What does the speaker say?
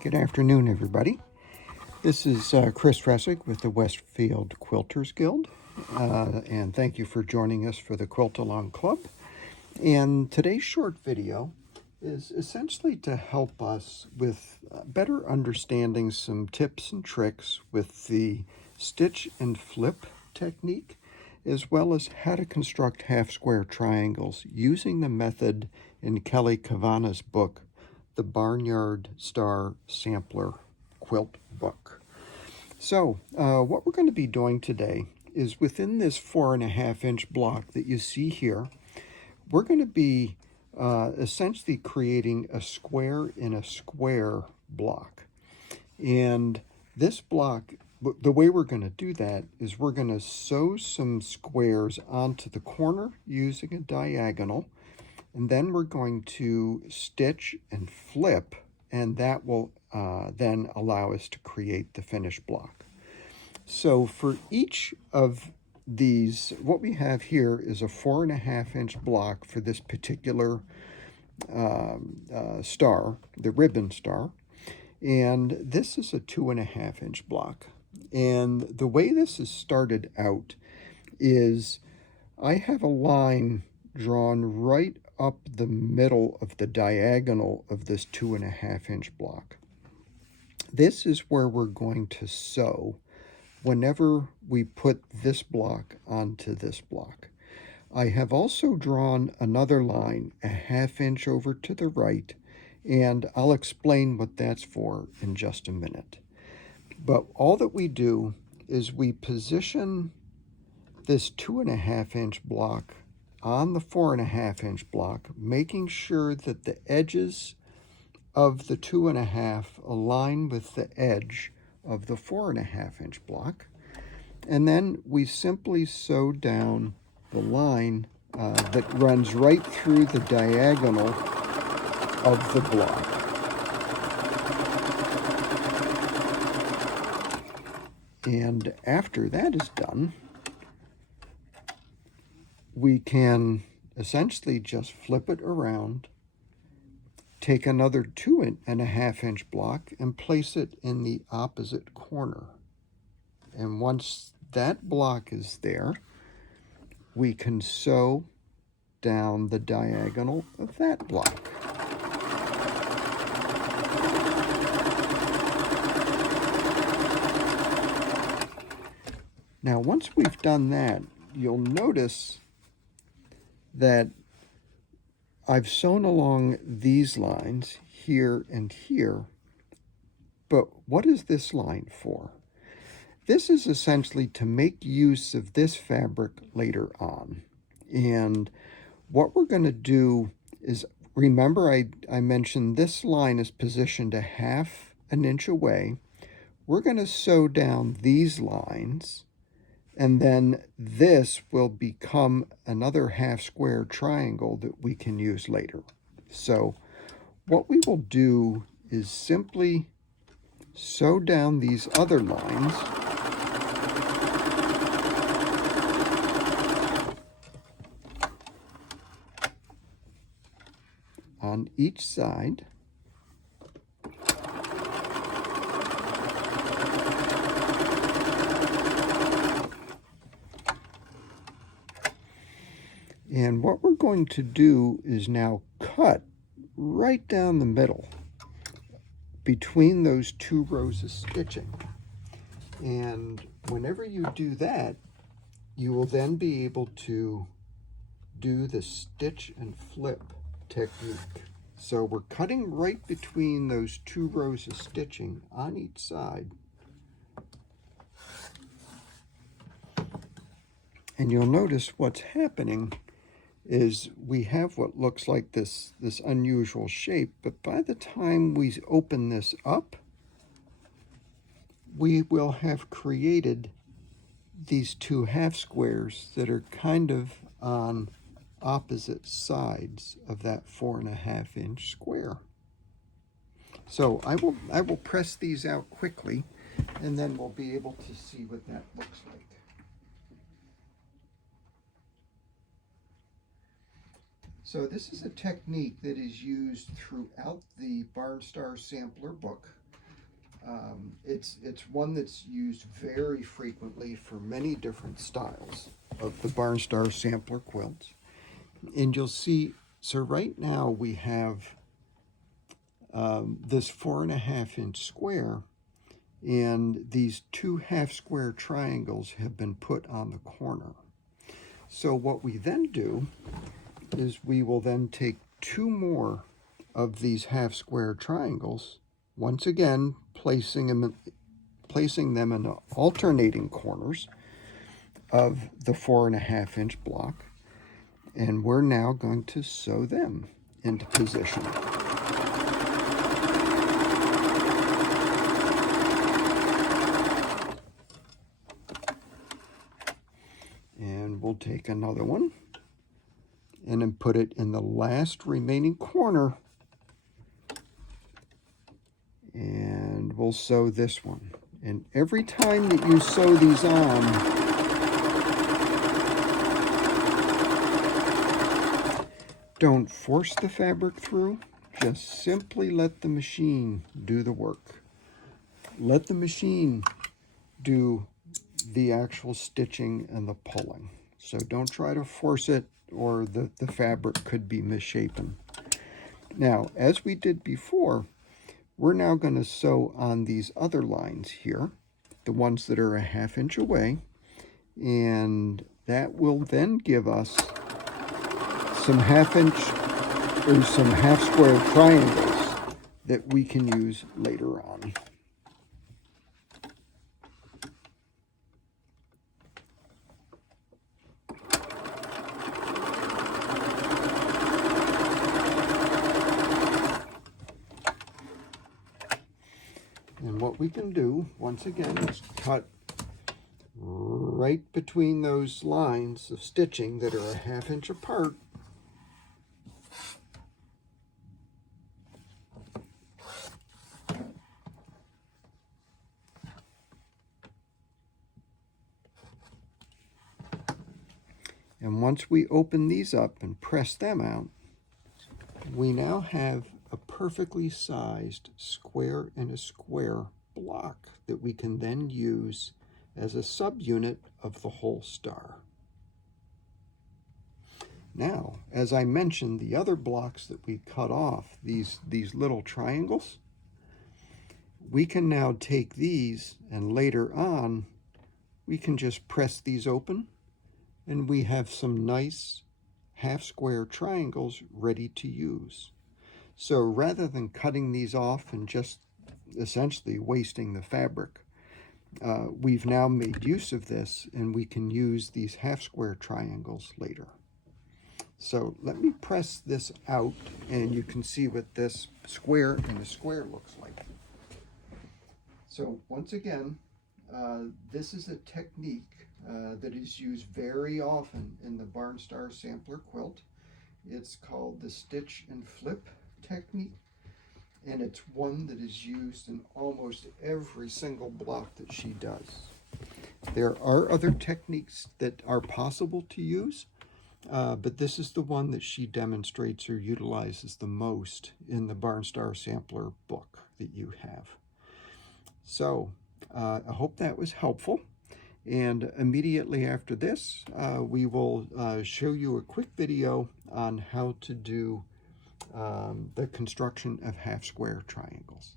Good afternoon, everybody. This is Chris Ressick with the Westfield Quilters Guild, and thank you for joining us for the Quilt Along Club. And today's short video is essentially to help us with better understanding some tips and tricks with the stitch and flip technique, as well as how to construct half-square triangles using the method in Kelly Kavanagh's book, The Barnyard Star Sampler Quilt Book. So what we're going to be doing today is within this 4.5-inch block that you see here, we're going to be essentially creating a square in a square block. And this block, the way we're going to do that is we're going to sew some squares onto the corner using a diagonal, and then we're going to stitch and flip, and that will then allow us to create the finished block. So for each of these, what we have here is a 4.5-inch block for this particular star, the ribbon star, and this is a 2.5-inch block. And the way this is started out is I have a line drawn right up the middle of the diagonal of this 2.5-inch block. This is where we're going to sew whenever we put this block onto this block. I have also drawn another line a 1/2 inch over to the right, and I'll explain what that's for in just a minute. But all that we do is we position this 2.5-inch block on the 4.5-inch block, making sure that the edges of the 2.5 align with the edge of the 4.5-inch block. And then we simply sew down the line that runs right through the diagonal of the block. And after that is done, we can essentially just flip it around, take another 2.5-inch block and place it in the opposite corner. And once that block is there, we can sew down the diagonal of that block. Now, once we've done that, you'll notice that I've sewn along these lines here and here, but what is this line for? This is essentially to make use of this fabric later on. And what we're going to do is, remember I mentioned this line is positioned a 1/2 inch away. We're going to sew down these lines, and then this will become another half-square triangle that we can use later. So what we will do is simply sew down these other lines on each side. And what we're going to do is now cut right down the middle between those 2 rows of stitching. And whenever you do that, you will then be able to do the stitch and flip technique. So we're cutting right between those 2 rows of stitching on each side. And you'll notice what's happening is we have what looks like this unusual shape, but by the time we open this up, we will have created these 2 half squares that are kind of on opposite sides of that 4.5-inch square. So I will press these out quickly, and then we'll be able to see what that looks like. So this is a technique that is used throughout the Barnstar Sampler book. It's one that's used very frequently for many different styles of the Barnstar sampler quilts. And you'll see, so right now we have this 4.5-inch square, and these 2 half-square triangles have been put on the corner. So what we then do is we will then take 2 more of these half-square triangles, once again placing them in the alternating corners of the 4.5-inch block, and we're now going to sew them into position. And we'll take another one and then put it in the last remaining corner, and we'll sew this one. And every time that you sew these on, don't force the fabric through, just simply let the machine do the work. Let the machine do the actual stitching and the pulling. So don't try to force it, or the fabric could be misshapen. Now, as we did before, we're now going to sew on these other lines here, the ones that are a 1/2 inch away, and that will then give us some 1/2 inch or some half-square triangles that we can use later on. And what we can do, once again, is cut right between those lines of stitching that are a 1/2 inch apart. And once we open these up and press them out, we now have a perfectly sized square and a square block that we can then use as a subunit of the whole star. Now, as I mentioned, the other blocks that we cut off, these little triangles, we can now take these, and later on we can just press these open, and we have some nice half-square triangles ready to use. So rather than cutting these off and just essentially wasting the fabric, we've now made use of this, and we can use these half-square triangles later. So let me press this out, and you can see what this square and a square looks like. So once again, this is a technique that is used very often in the Barnstar sampler quilt. It's called the stitch and flip technique, and it's one that is used in almost every single block that she does. There are other techniques that are possible to use, but this is the one that she demonstrates or utilizes the most in the Barnstar sampler book that you have. So I hope that was helpful. And immediately after this, we will show you a quick video on how to do the construction of half-square triangles.